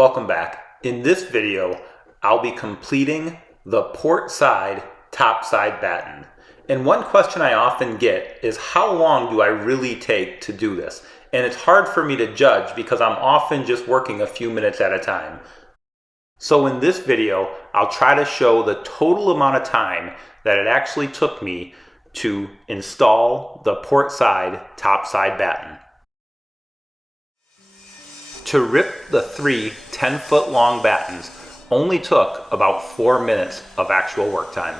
Welcome back. In this video, I'll be completing the port side topside batten. And one question I often get is how long do I really take to do this? And it's hard for me to judge because I'm often just working a few minutes at a time. So in this video, I'll try to show the total amount of time that it actually took me to install the port side topside batten. To rip the three 10-foot long battens only took about 4 minutes of actual work time.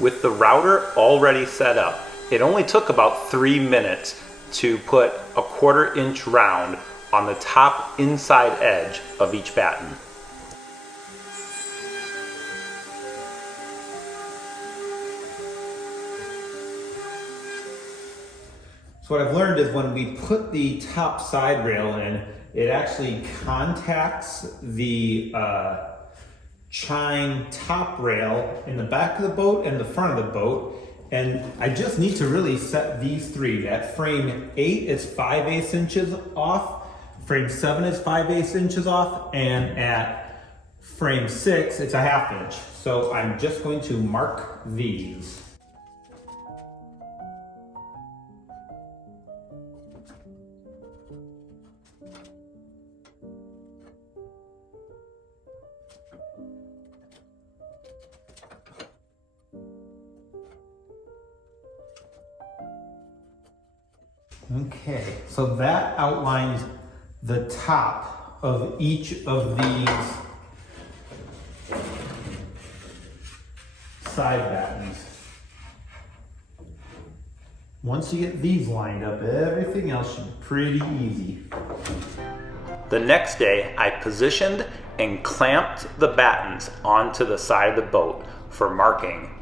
With the router already set up, it only took about 3 minutes to put a 1/4 inch round on the top inside edge of each batten. So what I've learned is when we put the top side rail in, it actually contacts the chine top rail in the back of the boat and the front of the boat. And I just need to really set these three. At frame 8, it's 5/8 inches off. Frame 7 is 5/8 inches off. And at frame 6, it's a 1/2 inch. So I'm just going to mark these. Okay, so that outlines the top of each of these side battens. Once you get these lined up, everything else should be pretty easy. The next day, I positioned and clamped the battens onto the side of the boat for marking.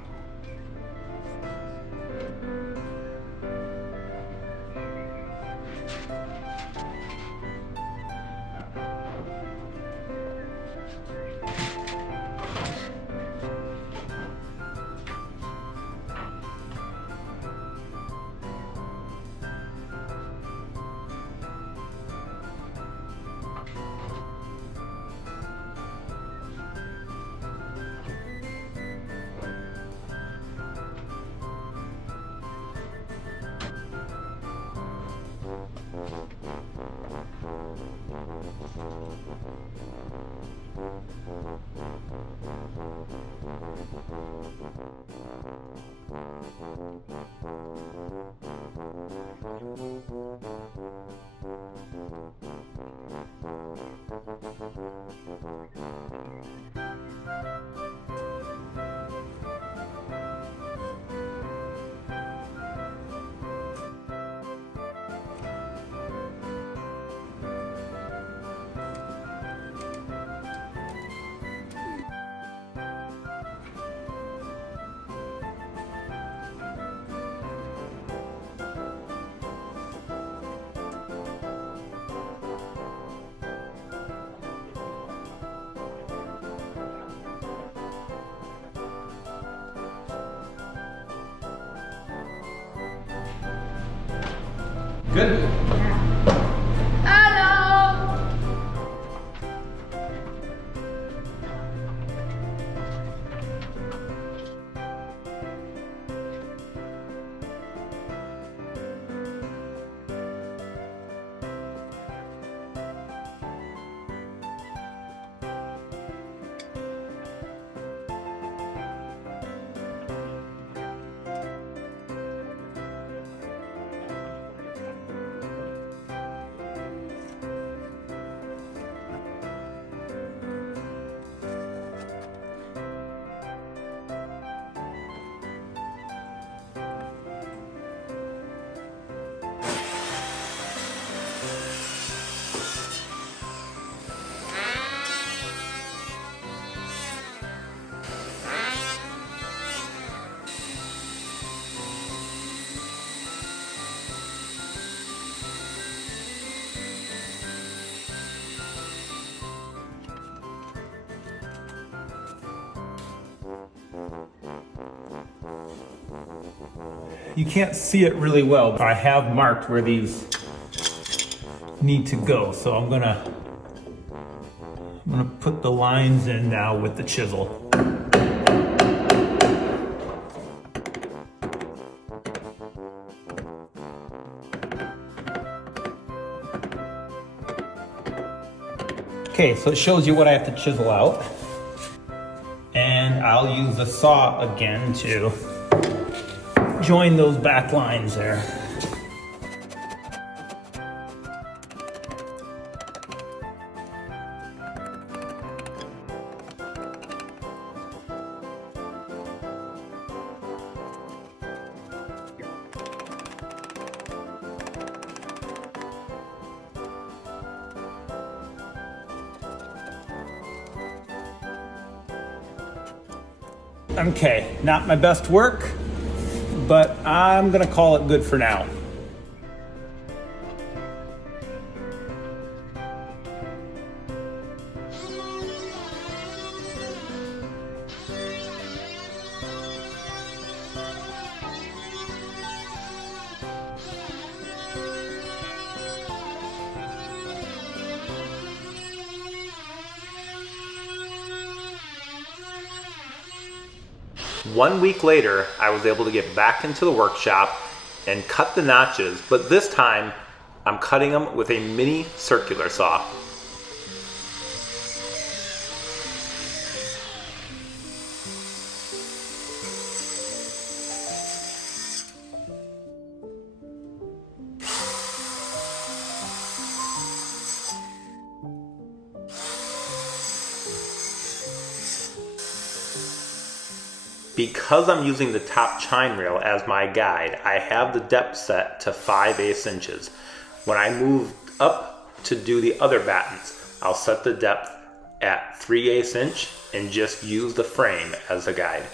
Good. Hello! You can't see it really well, but I have marked where these need to go. So I'm gonna put the lines in now with the chisel. Okay, so it shows you what I have to chisel out. And I'll use the saw again to join those back lines there. Okay, not my best work, but I'm gonna call it good for now. One week later, I was able to get back into the workshop and cut the notches, but this time I'm cutting them with a mini circular saw. Because I'm using the top chine rail as my guide, I have the depth set to 5/8 inches. When I move up to do the other battens, I'll set the depth at 3/8 inch and just use the frame as a guide.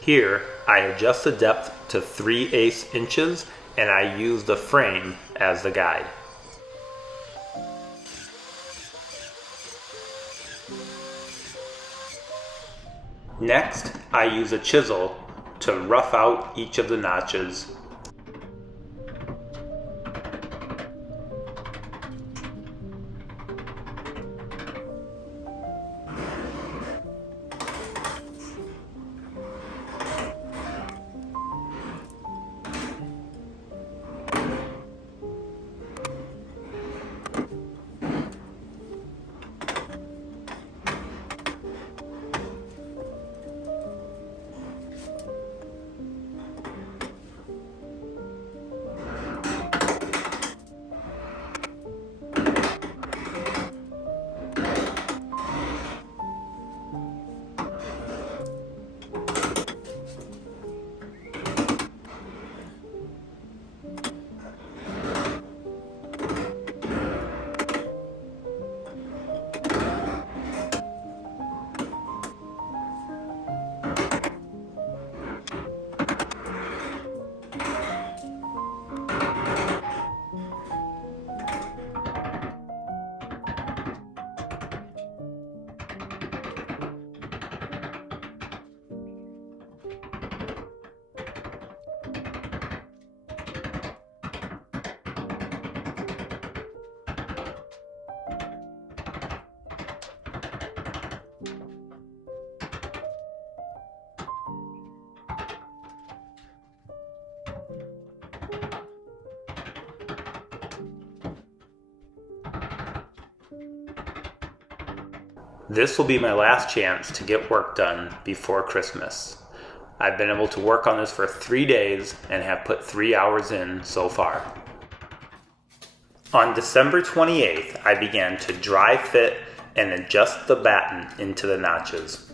Here, I adjust the depth to 3/8 inches and I use the frame as the guide. Next, I use a chisel to rough out each of the notches. This will be my last chance to get work done before Christmas. I've been able to work on this for 3 days and have put 3 hours in so far. On December 28th, I began to dry fit and adjust the batten into the notches.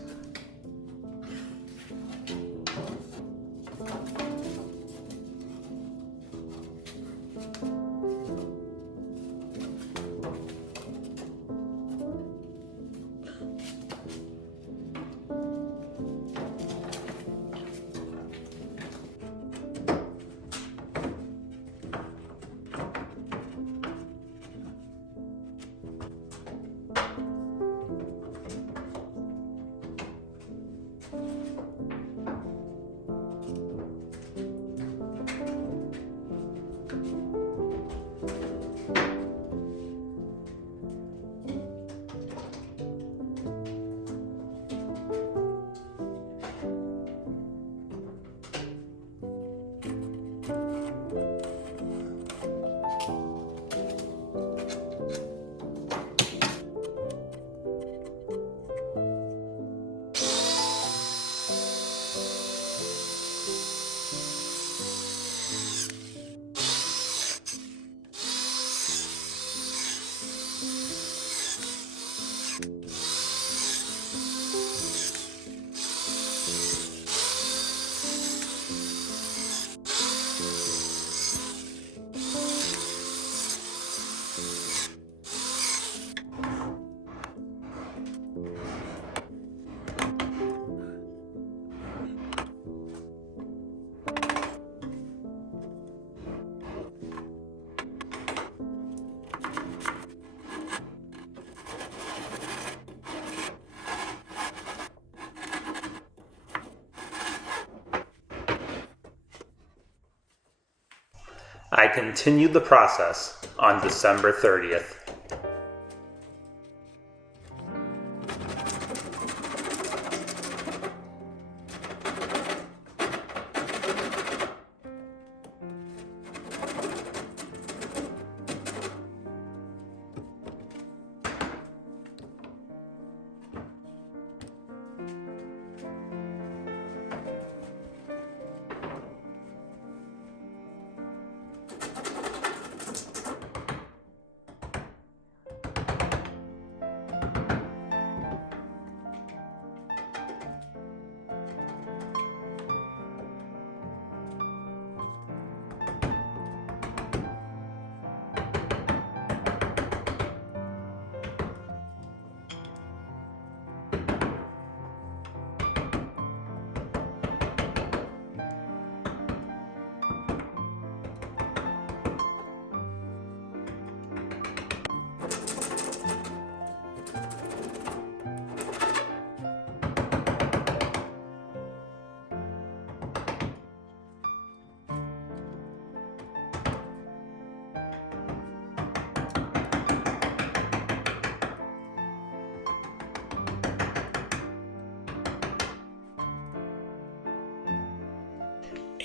I continued the process on December 30th.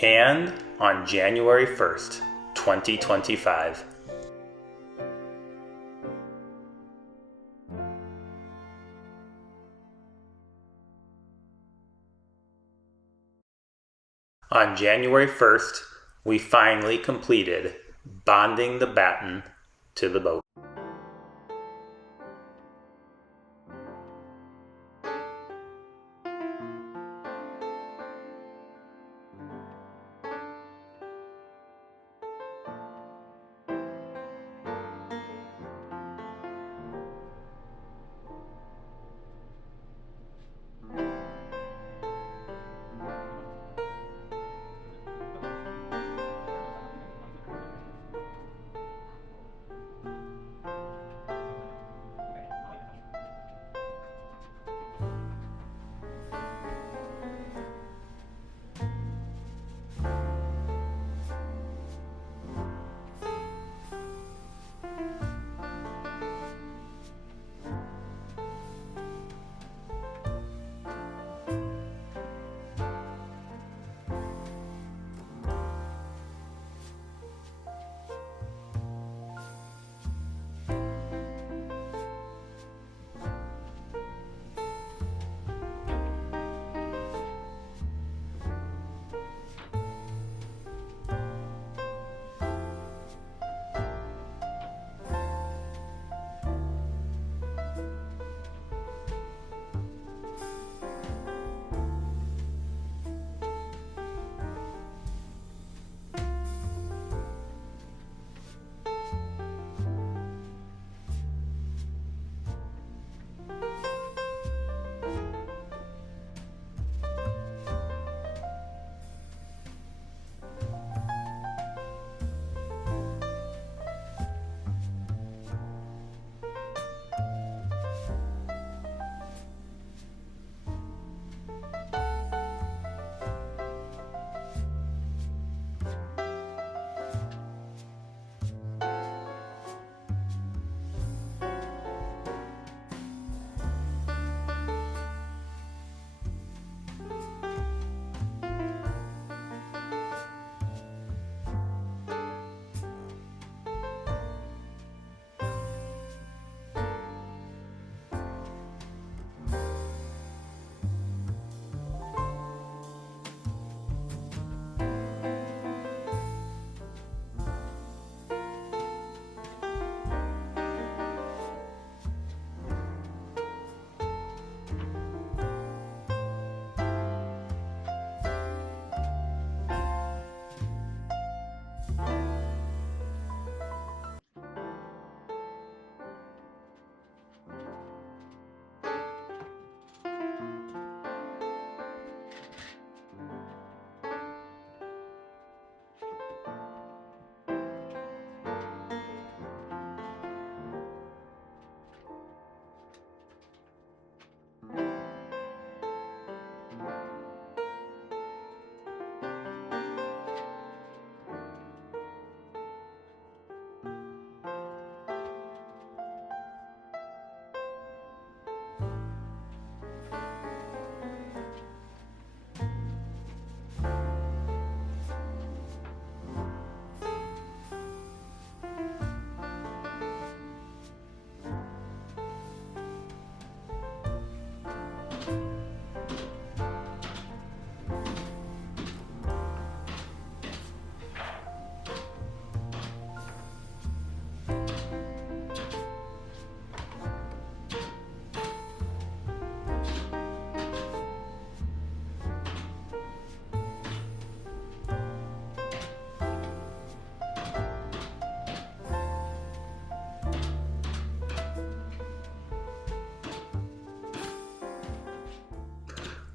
And on January 1st, 2025. On January 1st, we finally completed bonding the batten to the boat.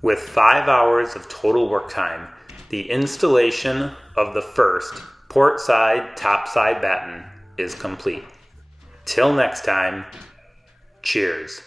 With 5 hours of total work time, the installation of the first port side topside batten is complete. Till next time, cheers.